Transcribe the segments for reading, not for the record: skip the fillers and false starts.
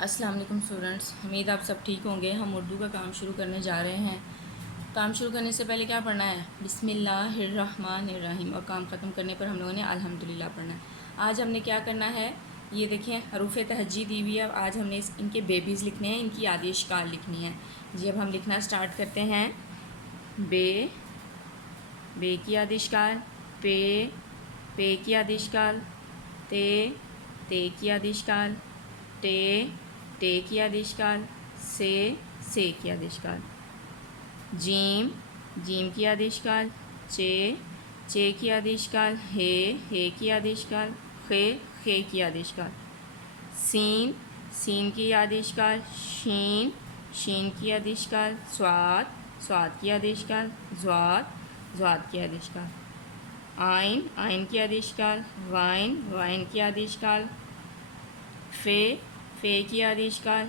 السلام علیکم اسٹوڈنٹس، امید آپ سب ٹھیک ہوں گے۔ ہم اردو کا کام شروع کرنے جا رہے ہیں۔ کام شروع کرنے سے پہلے کیا پڑھنا ہے؟ بسم اللہ الرحمن الرحیم، اور کام ختم کرنے پر ہم لوگوں نے الحمدللہ پڑھنا ہے۔ آج ہم نے کیا کرنا ہے؟ یہ دیکھیں حروف تہجی دی ہوئی ہے۔ آج ہم نے ان کے بیبیز لکھنے ہیں، ان کی آدیش کال لکھنی ہے۔ جی اب ہم لکھنا سٹارٹ کرتے ہیں۔ بے کی آدیش کال، پے کی آدیش کال، تے کی آدیش کال، ٹے کی آدیش کال، سے کی آدیش کال، جیم کی آدیش کال، چے کی آدیش کال، ہے کی آدیش کال، خے کی آدیش کال، سین کی آدیش کال، شین کی آدیش کال، سواد کی آدیش کال، زواد کی آدیش کال، آئین کی آدیش کال، وائن کی آدیش کال، فے کی آدیش کال،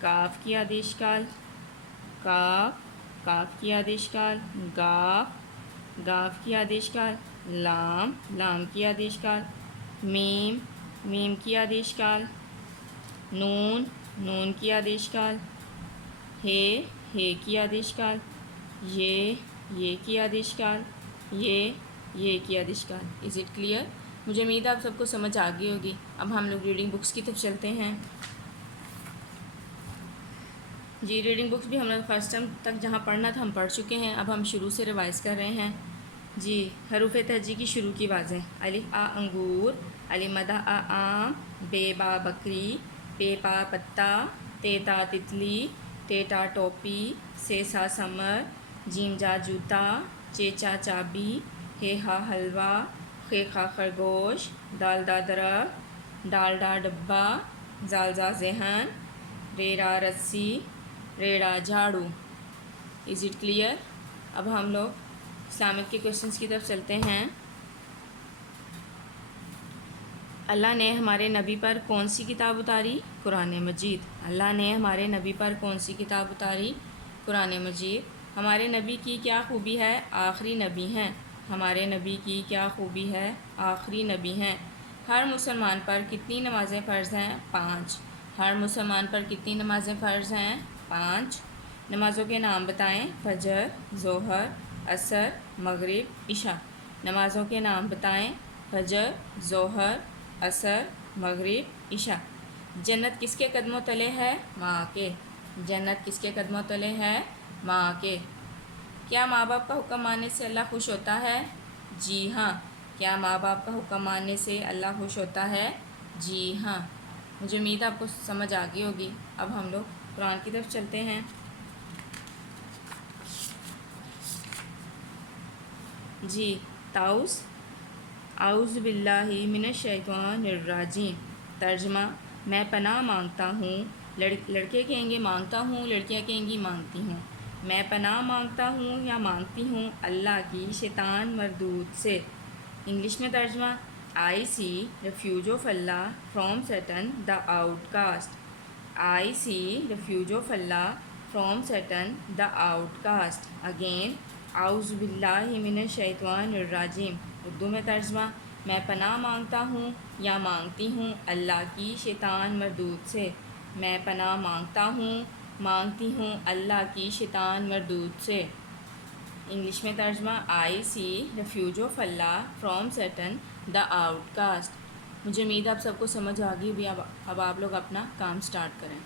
کاف کی آدیش کال، کاف کی آدیش کال، گاف کی آدیش کال، لام کی آدیش کال، میم کی آدیش کال، نون کی آدیش کال، ہے کی آدیش کال، یہ کی آدیش کال، یہ کی آدیش کال۔ Is it clear? مجھے امید ہے آپ سب کو سمجھ آ گئی ہوگی۔ اب ہم لوگ ریڈنگ بکس کی طرف چلتے ہیں۔ جی ریڈنگ بکس بھی ہم نے فرسٹ ٹرم تک جہاں پڑھنا تھا ہم پڑھ چکے ہیں۔ اب ہم شروع سے ریوائز کر رہے ہیں۔ جی حروف تہجی کی شروع کی آوازیں: الف آ انگور، الف مدہ آ آم، بے با بکری، پے پا پتا، تے تا تتلی، ٹے ٹا ٹوپی، سے سا سمر، جیم جا جوتا، چے چا چابی، ہے ہا حلوہ، خے خا خرگوش، دال دا درخت، ڈال ڈا ڈبہ، زال زا ذہن، رے را رسی، ریڑا جھاڑو۔ Is it clear? اب ہم لوگ اسلامک کے کوشچنس کی طرف چلتے ہیں۔ اللہ نے ہمارے نبی پر کون سی کتاب اتاری؟ قرآن مجید۔ اللہ نے ہمارے نبی پر کون سی کتاب اتاری؟ قرآن مجید۔ ہمارے نبی کی کیا خوبی ہے؟ آخری نبی ہیں۔ ہمارے نبی کی کیا خوبی ہے؟ آخری نبی ہیں۔ ہر مسلمان پر کتنی نمازیں فرض ہیں؟ 5۔ ہر مسلمان پر کتنی نمازیں فرض ہیں؟ 5۔ نمازوں کے نام بتائیں۔ فجر، ظہر، عصر، مغرب، عشاء۔ نمازوں کے نام بتائیں۔ فجر، ظہر، عصر، مغرب، عشاء۔ جنت کس کے قدموں تلے ہے؟ ماں کے۔ جنت کس کے قدموں تلے ہے؟ ماں کے۔ کیا ماں باپ کا حکم ماننے سے اللہ خوش ہوتا ہے؟ جی ہاں۔ کیا ماں باپ کا حکم ماننے سے اللہ خوش ہوتا ہے؟ جی ہاں۔ مجھے امید ہے آپ کو سمجھ آ گئی ہوگی۔ اب ہم لوگ قرآن کی طرف چلتے ہیں۔ جی طاؤس، اعوذ باللہ من الشیطان الرجیم۔ ترجمہ: میں پناہ مانگتا ہوں، لڑکے کہیں گے مانگتا ہوں، لڑکیاں کہیں گی مانگتی ہوں۔ میں پناہ مانگتا ہوں یا مانگتی ہوں اللہ کی شیطان مردود سے۔ انگلش میں ترجمہ: I seek refuge of Allah from Satan the outcast. I seek refuge of Allah from Satan the outcast. Again اعوذ باللہ من الشیطان الرجیم۔ اردو میں ترجمہ: میں پناہ مانگتا ہوں یا مانگتی ہوں اللہ کی شیطان مردود سے۔ میں پناہ مانگتی ہوں اللہ کی شیطان مردود سے۔ انگلش میں ترجمہ: I seek refuge of Allah from Satan the outcast. مجھے امید آپ سب کو سمجھ آ گئی ہوگی۔ اب آپ لوگ اپنا کام سٹارٹ کریں۔